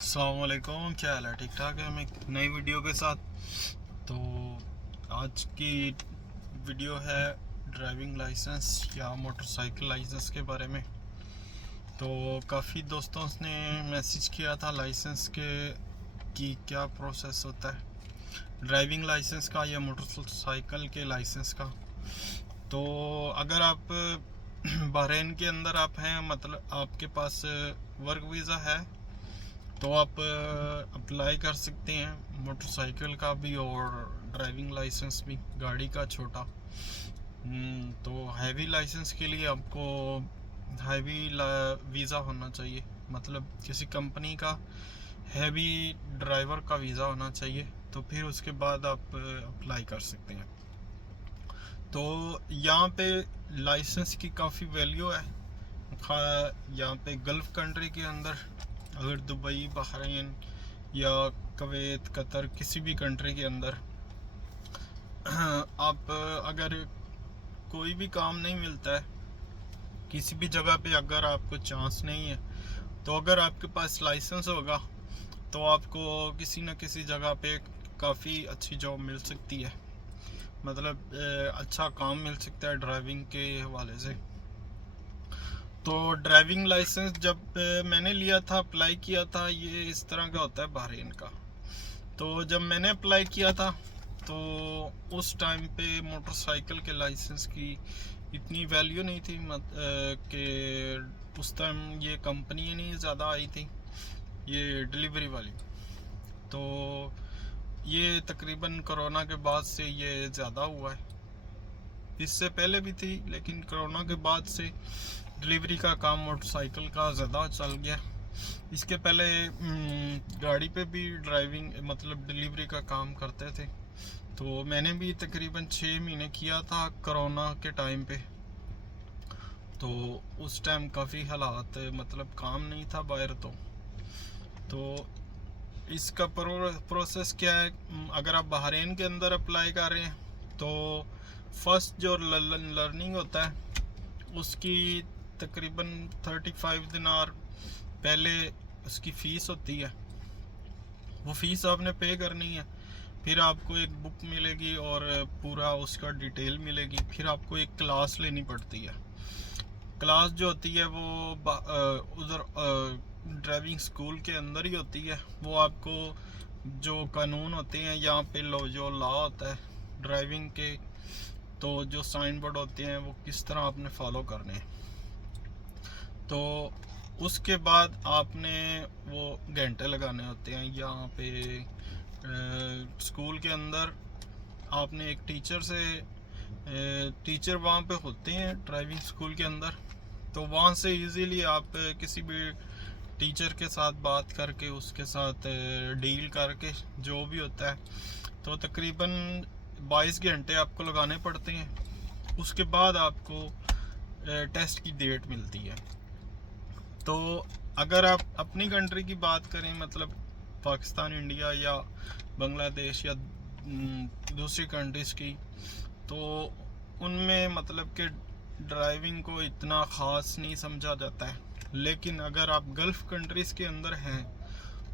अस्सलामुअलैकुम, क्या हाल है? ठीक ठाक है। हम एक नई वीडियो के साथ। तो आज की वीडियो है ड्राइविंग लाइसेंस या मोटरसाइकिल लाइसेंस के बारे में। तो काफ़ी दोस्तों ने मैसेज किया था लाइसेंस के कि क्या प्रोसेस होता है ड्राइविंग लाइसेंस का या मोटरसाइकिल के लाइसेंस का। तो अगर आप बहरीन के अंदर आप हैं, मतलब आपके पास वर्क वीज़ा है, तो आप अप्लाई कर सकते हैं मोटरसाइकिल का भी और ड्राइविंग लाइसेंस भी, गाड़ी का छोटा। तो हैवी लाइसेंस के लिए आपको हैवी वीज़ा होना चाहिए, मतलब किसी कंपनी का हैवी ड्राइवर का वीज़ा होना चाहिए। तो फिर उसके बाद आप अप्लाई कर सकते हैं। तो यहाँ पे लाइसेंस की काफ़ी वैल्यू है। यहाँ पे गल्फ़ कंट्री के अंदर, अगर दुबई, बहरीन या कुवैत, कतर, किसी भी कंट्री के अंदर आप अगर कोई भी काम नहीं मिलता है किसी भी जगह पे, अगर आपको चांस नहीं है, तो अगर आपके पास लाइसेंस होगा तो आपको किसी न किसी जगह पे काफ़ी अच्छी जॉब मिल सकती है, मतलब अच्छा काम मिल सकता है ड्राइविंग के हवाले से। तो ड्राइविंग लाइसेंस जब मैंने लिया था, अप्लाई किया था, ये इस तरह का होता है बहरीन का। तो जब मैंने अप्लाई किया था तो उस टाइम पे मोटरसाइकिल के लाइसेंस की इतनी वैल्यू नहीं थी, कि उस टाइम ये कंपनी नहीं ज़्यादा आई थी, ये डिलीवरी वाली। तो ये तकरीबन कोरोना के बाद से ये ज़्यादा हुआ है। इससे पहले भी थी, लेकिन कोरोना के बाद से डिलीवरी का काम मोटरसाइकिल का ज़्यादा चल गया। इसके पहले गाड़ी पे भी ड्राइविंग, मतलब डिलीवरी का काम करते थे। तो मैंने भी तकरीबन 6 महीने किया था कोरोना के टाइम पे। तो उस टाइम काफ़ी हालात, मतलब काम नहीं था बाहर। तो इसका प्रोसेस क्या है? अगर आप बहरीन के अंदर अप्लाई कर रहे हैं तो फर्स्ट जो लर्निंग होता है उसकी तकरीबन 35 दिनार पहले उसकी फ़ीस होती है। वो फ़ीस आपने पे करनी है। फिर आपको एक बुक मिलेगी और पूरा उसका डिटेल मिलेगी। फिर आपको एक क्लास लेनी पड़ती है। क्लास जो होती है वो उधर ड्राइविंग स्कूल के अंदर ही होती है। वो आपको जो कानून होते हैं यहाँ पे, जो लॉ होता है ड्राइविंग के, तो जो साइन बोर्ड होते हैं वो किस तरह आपने फॉलो करने हैं। तो उसके बाद आपने वो घंटे लगाने होते हैं यहाँ पे स्कूल के अंदर। आपने एक टीचर वहाँ पे होते हैं ड्राइविंग स्कूल के अंदर। तो वहाँ से इजीली आप किसी भी टीचर के साथ बात करके, उसके साथ डील करके, जो भी होता है, तो तकरीबन 22 घंटे आपको लगाने पड़ते हैं। उसके बाद आपको टेस्ट की डेट मिलती है। तो अगर आप अपनी कंट्री की बात करें, मतलब पाकिस्तान, इंडिया या बांग्लादेश या दूसरी कंट्रीज़ की, तो उनमें मतलब कि ड्राइविंग को इतना ख़ास नहीं समझा जाता है। लेकिन अगर आप गल्फ़ कंट्रीज़ के अंदर हैं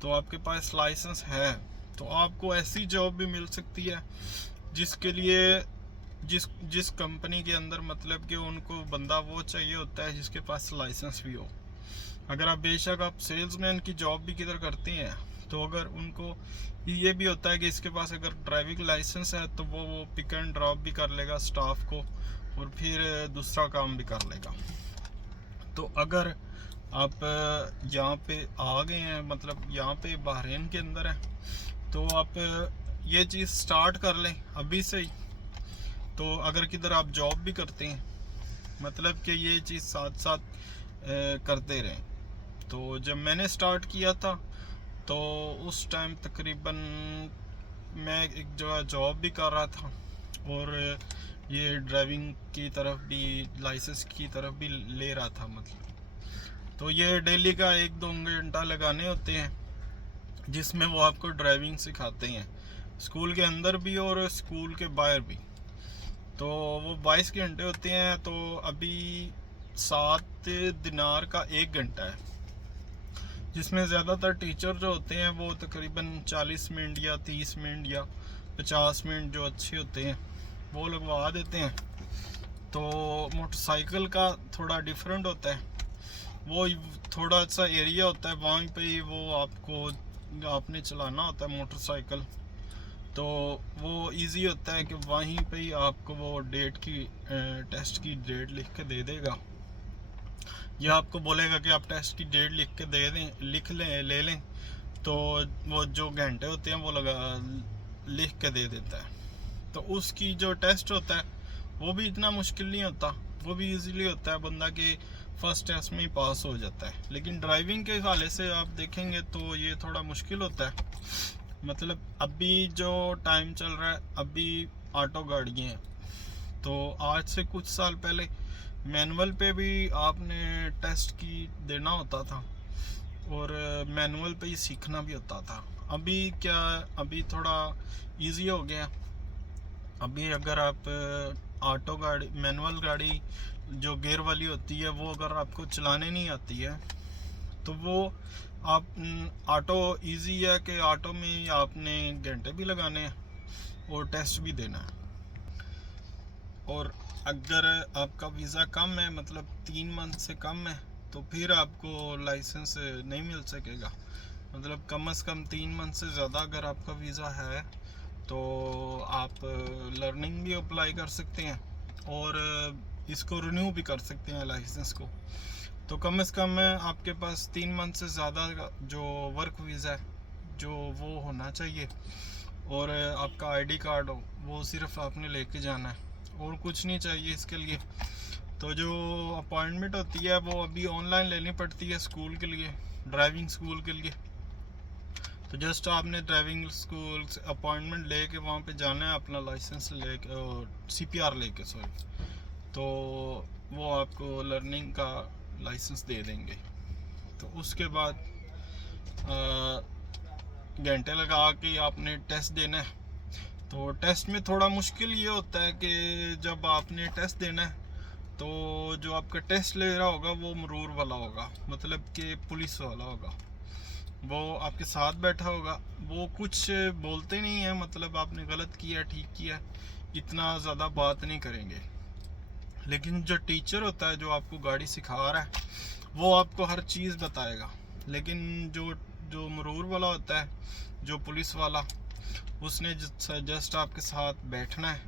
तो आपके पास लाइसेंस है, तो आपको ऐसी जॉब भी मिल सकती है जिसके लिए जिस जिस कंपनी के अंदर, मतलब कि उनको बंदा वो चाहिए होता है जिसके पास लाइसेंस भी हो। अगर आप बेशक आप सेल्समैन की जॉब भी किधर करते हैं, तो अगर उनको ये भी होता है कि इसके पास अगर ड्राइविंग लाइसेंस है तो वो पिक एंड ड्रॉप भी कर लेगा स्टाफ को, और फिर दूसरा काम भी कर लेगा। तो अगर आप यहाँ पे आ गए हैं, मतलब यहाँ पे बहरीन के अंदर है, तो आप ये चीज़ स्टार्ट कर लें अभी से ही। तो अगर किधर आप जॉब भी करते हैं, मतलब कि ये चीज़ साथ साथ करते रहें। तो जब मैंने स्टार्ट किया था तो उस टाइम तकरीबन मैं एक जगह जॉब भी कर रहा था और ये ड्राइविंग की तरफ भी, लाइसेंस की तरफ भी ले रहा था, मतलब। तो ये डेली का 1-2 घंटा लगाने होते हैं जिसमें वो आपको ड्राइविंग सिखाते हैं, स्कूल के अंदर भी और स्कूल के बाहर भी। तो वो 22 घंटे होते हैं। तो अभी 7 दिनार का 1 घंटा है। जिसमें ज़्यादातर टीचर जो होते हैं वो तकरीबन 40 मिनट या 30 मिनट या 50 मिनट जो अच्छे होते हैं वो लगवा देते हैं। तो मोटरसाइकिल का थोड़ा डिफरेंट होता है, वो थोड़ा सा एरिया होता है, वहीं पे ही वो आपने चलाना होता है मोटरसाइकिल। तो वो इजी होता है कि वहीं पे ही आपको वो डेट की टेस्ट की डेट लिख के दे देगा, या आपको बोलेगा कि आप टेस्ट की डेट लिख के दे दें, लिख लें, ले लें। तो वो जो घंटे होते हैं वो लिख के दे देता है। तो उसकी जो टेस्ट होता है वो भी इतना मुश्किल नहीं होता, वो भी इजीली होता है, बंदा के फर्स्ट टेस्ट में ही पास हो जाता है। लेकिन ड्राइविंग के हवाले से आप देखेंगे तो ये थोड़ा मुश्किल होता है। मतलब अभी जो टाइम चल रहा है, अभी ऑटो गाड़ियाँ हैं, तो आज से कुछ साल पहले मैनुअल पे भी आपने टेस्ट की देना होता था और मैनुअल पे ही सीखना भी होता था। अभी क्या, अभी थोड़ा इजी हो गया। अभी अगर आप ऑटो गाड़ी, मैनुअल गाड़ी जो गियर वाली होती है, वो अगर आपको चलाने नहीं आती है तो वो आप ऑटो इजी है कि ऑटो में आपने घंटे भी लगाने हैं और टेस्ट भी देना है। और अगर आपका वीज़ा कम है, मतलब 3 मंथ से कम है, तो फिर आपको लाइसेंस नहीं मिल सकेगा। मतलब कम से कम 3 मंथ से ज़्यादा अगर आपका वीज़ा है तो आप लर्निंग भी अप्लाई कर सकते हैं और इसको रिन्यू भी कर सकते हैं लाइसेंस को। तो कम से कम आपके पास 3 मंथ से ज़्यादा जो वर्क वीज़ा है जो वो होना चाहिए, और आपका आईडी कार्ड हो, वो सिर्फ आपने लेके जाना है और कुछ नहीं चाहिए इसके लिए। तो जो अपॉइंटमेंट होती है वो अभी ऑनलाइन लेनी पड़ती है स्कूल के लिए, ड्राइविंग स्कूल के लिए। तो जस्ट आपने ड्राइविंग स्कूल से अपॉइंटमेंट लेके वहाँ पे जाना है, अपना लाइसेंस लेके, CPR लेके, सॉरी। तो वो आपको लर्निंग का लाइसेंस दे देंगे। तो उसके बाद घंटे लगा के आपने टेस्ट देना है। तो टेस्ट में थोड़ा मुश्किल ये होता है कि जब आपने टेस्ट देना है तो जो आपका टेस्ट ले रहा होगा वो मरूर वाला होगा, मतलब कि पुलिस वाला होगा। वो आपके साथ बैठा होगा, वो कुछ बोलते नहीं है, मतलब आपने गलत किया ठीक किया इतना ज़्यादा बात नहीं करेंगे। लेकिन जो टीचर होता है जो आपको गाड़ी सिखा रहा है वो आपको हर चीज़ बताएगा। लेकिन जो जो मरूर वाला होता है, जो पुलिस वाला, उसने जस्ट आपके साथ बैठना है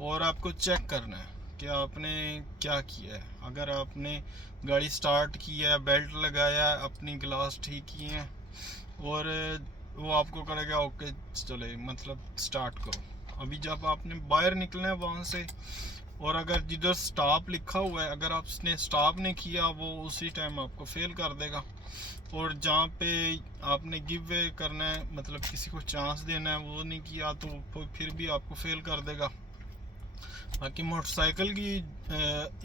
और आपको चेक करना है कि आपने क्या किया है। अगर आपने गाड़ी स्टार्ट की है, बेल्ट लगाया है, अपनी ग्लास ठीक किए हैं, और वो आपको करेगा ओके चले, मतलब स्टार्ट करो। अभी जब आपने बाहर निकलना है वहाँ से, और अगर जिधर स्टॉप लिखा हुआ है अगर आपने स्टॉप नहीं किया वो उसी टाइम आपको फेल कर देगा। और जहाँ पे आपने गिव वे करना है, मतलब किसी को चांस देना है, वो नहीं किया तो फिर भी आपको फेल कर देगा। बाकी मोटरसाइकिल की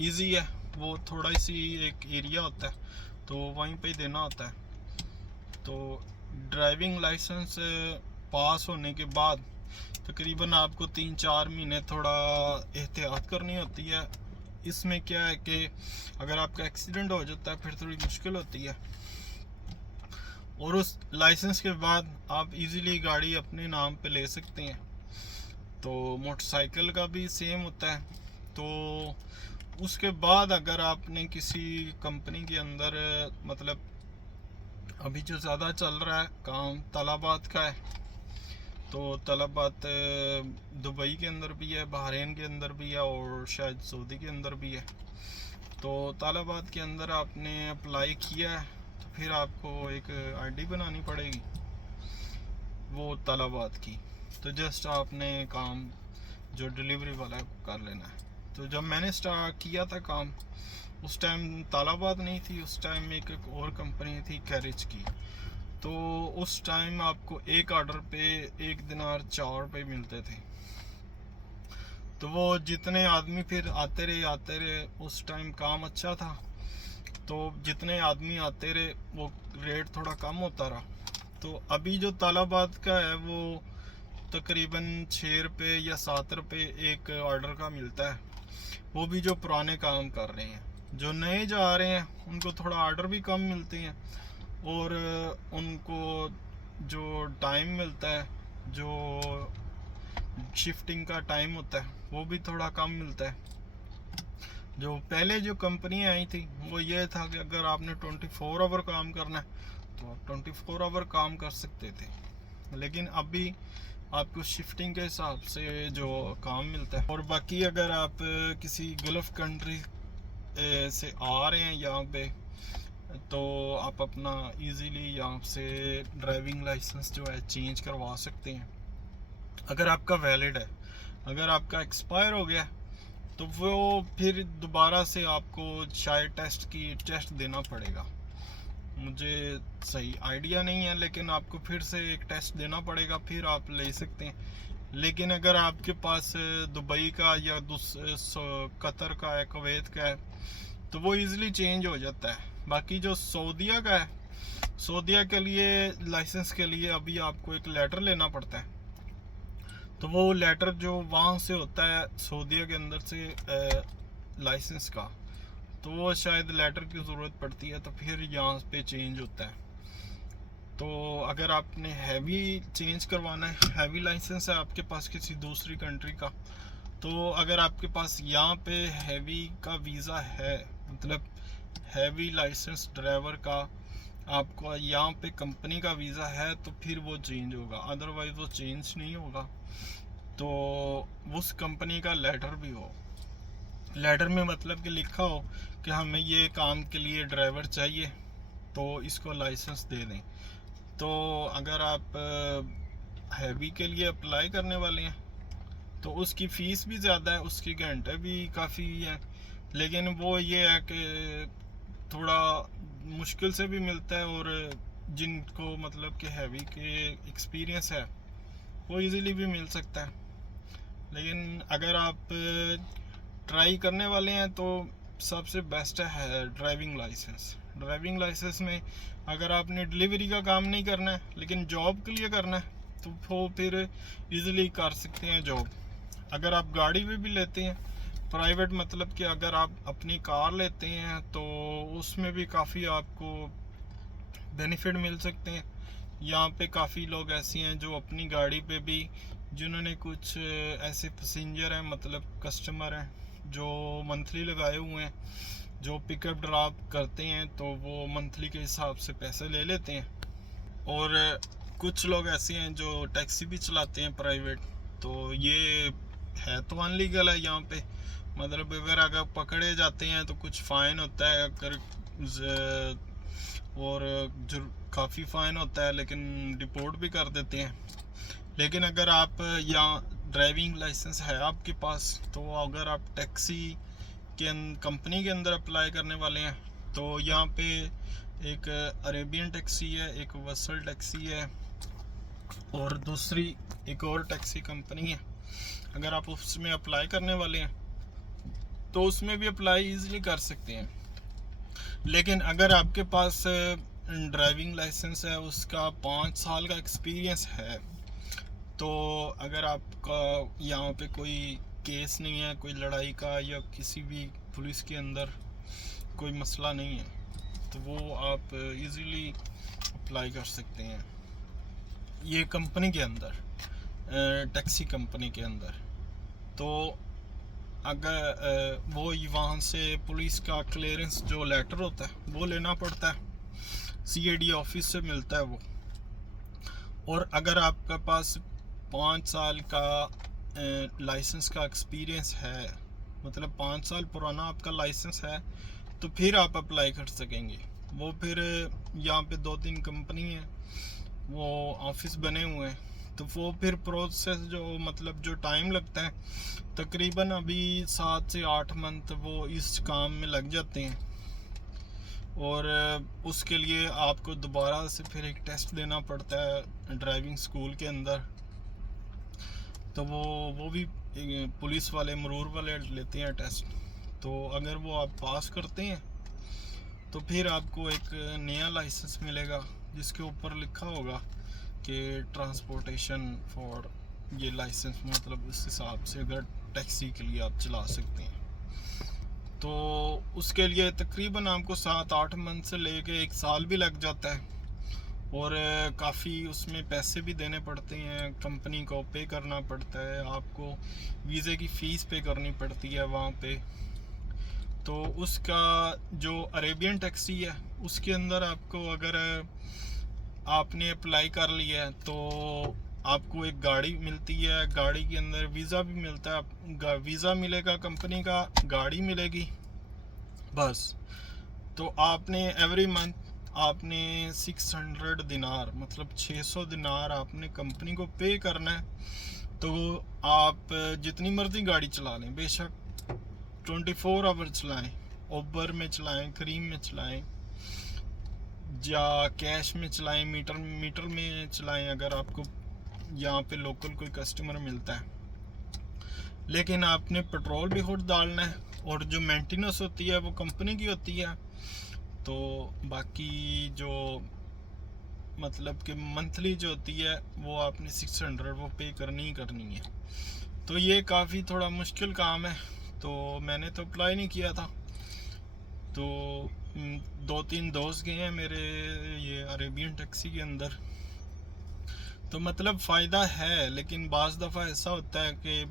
इजी है, वो थोड़ा सी एक एरिया होता है तो वहीं पे ही देना होता है। तो ड्राइविंग लाइसेंस पास होने के बाद तकरीबन आपको 3-4 महीने थोड़ा एहतियात करनी होती है। इसमें क्या है कि अगर आपका एक्सीडेंट हो जाता है फिर थोड़ी मुश्किल होती है, और उस लाइसेंस के बाद आप इजीली गाड़ी अपने नाम पे ले सकते हैं। तो मोटरसाइकिल का भी सेम होता है। तो उसके बाद अगर आपने किसी कंपनी के अंदर, मतलब अभी जो ज़्यादा चल रहा है काम तलाबात का है, तो तलाबात दुबई के अंदर भी है, बहरीन के अंदर भी है और शायद सऊदी के अंदर भी है। तो तलाबात के अंदर आपने अप्लाई किया है तो फिर आपको एक आईडी बनानी पड़ेगी वो तलाबात की। तो जस्ट आपने काम जो डिलीवरी वाला है कर लेना है। तो जब मैंने स्टार्ट किया था काम उस टाइम तालाबाद नहीं थी, उस टाइम एक और कंपनी थी कैरिज की। तो उस टाइम आपको एक ऑर्डर पे 1 दिनार 4 रुपये मिलते थे। तो वो जितने आदमी फिर आते रहे, उस टाइम काम अच्छा था तो जितने आदमी आते रहे वो रेट थोड़ा कम होता रहा। तो अभी जो तालाबाद का है वो तकरीबन 6 रुपये या 7 रुपये एक ऑर्डर का मिलता है, वो भी जो पुराने काम कर रहे हैं। जो नए जा रहे हैं उनको थोड़ा ऑर्डर भी कम मिलते हैं और उनको जो टाइम मिलता है, जो शिफ्टिंग का टाइम होता है, वो भी थोड़ा कम मिलता है। जो पहले जो कंपनियां आई थी वो ये था कि अगर आपने 24 आवर काम करना है तो आप 24 आवर काम कर सकते थे, लेकिन अभी आपको शिफ्टिंग के हिसाब से जो काम मिलता है। और बाकी अगर आप किसी गल्फ कंट्री से आ रहे हैं यहाँ पे, तो आप अपना इजीली यहाँ से ड्राइविंग लाइसेंस जो है चेंज करवा सकते हैं अगर आपका वैलिड है। अगर आपका एक्सपायर हो गया तो वो फिर दोबारा से आपको शायद टेस्ट देना पड़ेगा। मुझे सही आइडिया नहीं है, लेकिन आपको फिर से एक टेस्ट देना पड़ेगा, फिर आप ले सकते हैं। लेकिन अगर आपके पास दुबई का या कतर का है, कुवैत का है, तो वो इजीली चेंज हो जाता है। बाकी जो सऊदीया का है, सऊदीया के लिए लाइसेंस के लिए अभी आपको एक लेटर लेना पड़ता है। तो वो लेटर जो वहाँ से होता है सऊदीया के अंदर से लाइसेंस का, तो वो शायद लेटर की ज़रूरत पड़ती है, तो फिर यहाँ पे चेंज होता है। तो अगर आपने हैवी चेंज करवाना है, हैवी लाइसेंस है आपके पास किसी दूसरी कंट्री का, तो अगर आपके पास यहाँ पे हैवी का वीज़ा है, मतलब हैवी लाइसेंस ड्राइवर का, आपको यहाँ पे कंपनी का वीज़ा है, तो फिर वो चेंज होगा, अदरवाइज वो चेंज नहीं होगा। तो उस कंपनी का लेटर भी हो, लेटर में मतलब कि लिखा हो कि हमें ये काम के लिए ड्राइवर चाहिए, तो इसको लाइसेंस दे दें। तो अगर आप हैवी के लिए अप्लाई करने वाले हैं तो उसकी फ़ीस भी ज़्यादा है, उसकी घंटे भी काफ़ी है, लेकिन वो ये है कि थोड़ा मुश्किल से भी मिलता है। और जिनको मतलब कि हैवी के एक्सपीरियंस है वो इजीली भी मिल सकता है। लेकिन अगर आप ट्राई करने वाले हैं तो सबसे बेस्ट है ड्राइविंग लाइसेंस। ड्राइविंग लाइसेंस में अगर आपने डिलीवरी का काम नहीं करना है लेकिन जॉब के लिए करना है, तो वो फिर इजीली कर सकते हैं जॉब। अगर आप गाड़ी में भी लेते हैं प्राइवेट, मतलब कि अगर आप अपनी कार लेते हैं, तो उसमें भी काफ़ी आपको बेनिफिट मिल सकते हैं। यहाँ पे काफ़ी लोग ऐसे हैं जो अपनी गाड़ी पे भी, जिन्होंने कुछ ऐसे पैसेंजर हैं, मतलब कस्टमर हैं जो मंथली लगाए हुए हैं, जो पिकअप ड्रॉप करते हैं, तो वो मंथली के हिसाब से पैसे ले लेते हैं। और कुछ लोग ऐसे हैं जो टैक्सी भी चलाते हैं प्राइवेट, तो ये है तो अनलीगल है यहाँ पे। मतलब अगर पकड़े जाते हैं तो कुछ फ़ाइन होता है, अगर और जो काफ़ी फ़ाइन होता है, लेकिन रिपोर्ट भी कर देते हैं। लेकिन अगर आप यहाँ ड्राइविंग लाइसेंस है आपके पास, तो अगर आप टैक्सी के कंपनी के अंदर अप्लाई करने वाले हैं, तो यहाँ पे एक अरेबियन टैक्सी है, एक वसल टैक्सी है, और दूसरी एक और टैक्सी कंपनी है। अगर आप उसमें अप्लाई करने वाले हैं तो उसमें भी अप्लाई इजीली कर सकते हैं। लेकिन अगर आपके पास ड्राइविंग लाइसेंस है, उसका 5 साल का एक्सपीरियंस है, तो अगर आपका यहाँ पे कोई केस नहीं है, कोई लड़ाई का या किसी भी पुलिस के अंदर कोई मसला नहीं है, तो वो आप इजीली अप्लाई कर सकते हैं ये कंपनी के अंदर, टैक्सी कंपनी के अंदर। तो अगर वो वहाँ से पुलिस का क्लियरेंस जो लेटर होता है वो लेना पड़ता है, CAD ऑफिस से मिलता है वो। और अगर आपके पास 5 साल का लाइसेंस का एक्सपीरियंस है, मतलब 5 साल पुराना आपका लाइसेंस है, तो फिर आप अप्लाई कर सकेंगे। वो फिर यहाँ पे 2-3 कंपनी है, वो ऑफिस बने हुए हैं, तो वो फिर प्रोसेस जो मतलब जो टाइम लगता है, तकरीबन अभी 7 से 8 मंथ वो इस काम में लग जाते हैं। और उसके लिए आपको दोबारा से फिर एक टेस्ट देना पड़ता है ड्राइविंग स्कूल के अंदर, तो वो भी पुलिस वाले, मरूर वाले लेते हैं टेस्ट। तो अगर वो आप पास करते हैं तो फिर आपको एक नया लाइसेंस मिलेगा जिसके ऊपर लिखा होगा कि ट्रांसपोर्टेशन फॉर ये लाइसेंस, मतलब उस हिसाब से अगर टैक्सी के लिए आप चला सकते हैं। तो उसके लिए तकरीबन आपको 7-8 मंथ से लेके 1 साल भी लग जाता है, और काफ़ी उसमें पैसे भी देने पड़ते हैं, कंपनी को पे करना पड़ता है, आपको वीज़े की फ़ीस पे करनी पड़ती है वहाँ पे। तो उसका जो अरेबियन टैक्सी है उसके अंदर आपको, अगर आपने अप्लाई कर लिया है तो आपको एक गाड़ी मिलती है, गाड़ी के अंदर वीज़ा भी मिलता है, वीज़ा मिलेगा कंपनी का, गाड़ी मिलेगी, बस। तो आपने एवरी मंथ आपने 600 दिनार मतलब 600 दिनार आपने कंपनी को पे करना है। तो आप जितनी मर्जी गाड़ी चला लें, बेशक 24 आवर चलाएं, ओबर में चलाएं, क्रीम में चलाएं, या कैश में चलाएं, मीटर में चलाएं, अगर आपको यहाँ पे लोकल कोई कस्टमर मिलता है। लेकिन आपने पेट्रोल भी खुद डालना है, और जो मेंटेनेंस होती है वो कंपनी की होती है। तो बाकी जो मतलब कि मंथली जो होती है वो आपने 600 वो पे करनी ही करनी है। तो ये काफ़ी थोड़ा मुश्किल काम है, तो मैंने तो अप्लाई नहीं किया था। तो 2-3 दोस्त गए हैं मेरे ये अरेबियन टैक्सी के अंदर। तो मतलब फ़ायदा है, लेकिन बाज़ दफ़ा ऐसा होता है कि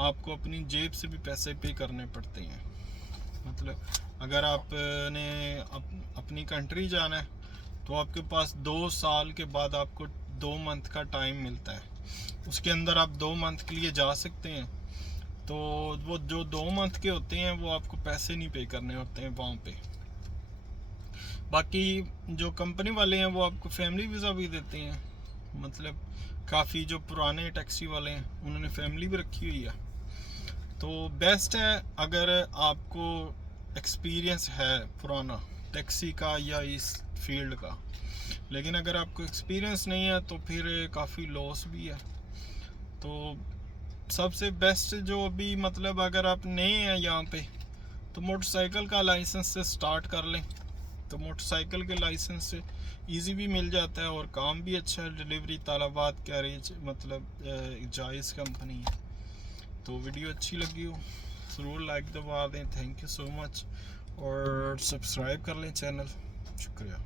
आपको अपनी जेब से भी पैसे पे करने पड़ते हैं। मतलब अगर आपने अपनी कंट्री जाना है तो आपके पास 2 साल के बाद आपको 2 मंथ का टाइम मिलता है, उसके अंदर आप 2 मंथ के लिए जा सकते हैं। तो वो जो 2 मंथ के होते हैं वो आपको पैसे नहीं पे करने होते हैं वहाँ पे। बाकी जो कंपनी वाले हैं वो आपको फैमिली वीज़ा भी देते हैं, मतलब काफ़ी जो पुराने टैक्सी वाले हैं उन्होंने फैमिली भी रखी हुई है। तो बेस्ट है अगर आपको एक्सपीरियंस है पुराना टैक्सी का या इस फील्ड का। लेकिन अगर आपको एक्सपीरियंस नहीं है तो फिर काफ़ी लॉस भी है। तो सबसे बेस्ट जो अभी मतलब अगर आप नए हैं यहाँ पे तो मोटरसाइकिल का लाइसेंस से स्टार्ट कर लें। तो मोटरसाइकिल के लाइसेंस से इजी भी मिल जाता है और काम भी अच्छा है। डिलीवरी तालाबात कैरेज मतलब जायज़ कंपनी है। तो वीडियो अच्छी लगी हो ज़रूर लाइक दबा दें। थैंक यू सो मच, और सब्सक्राइब कर लें चैनल। शुक्रिया।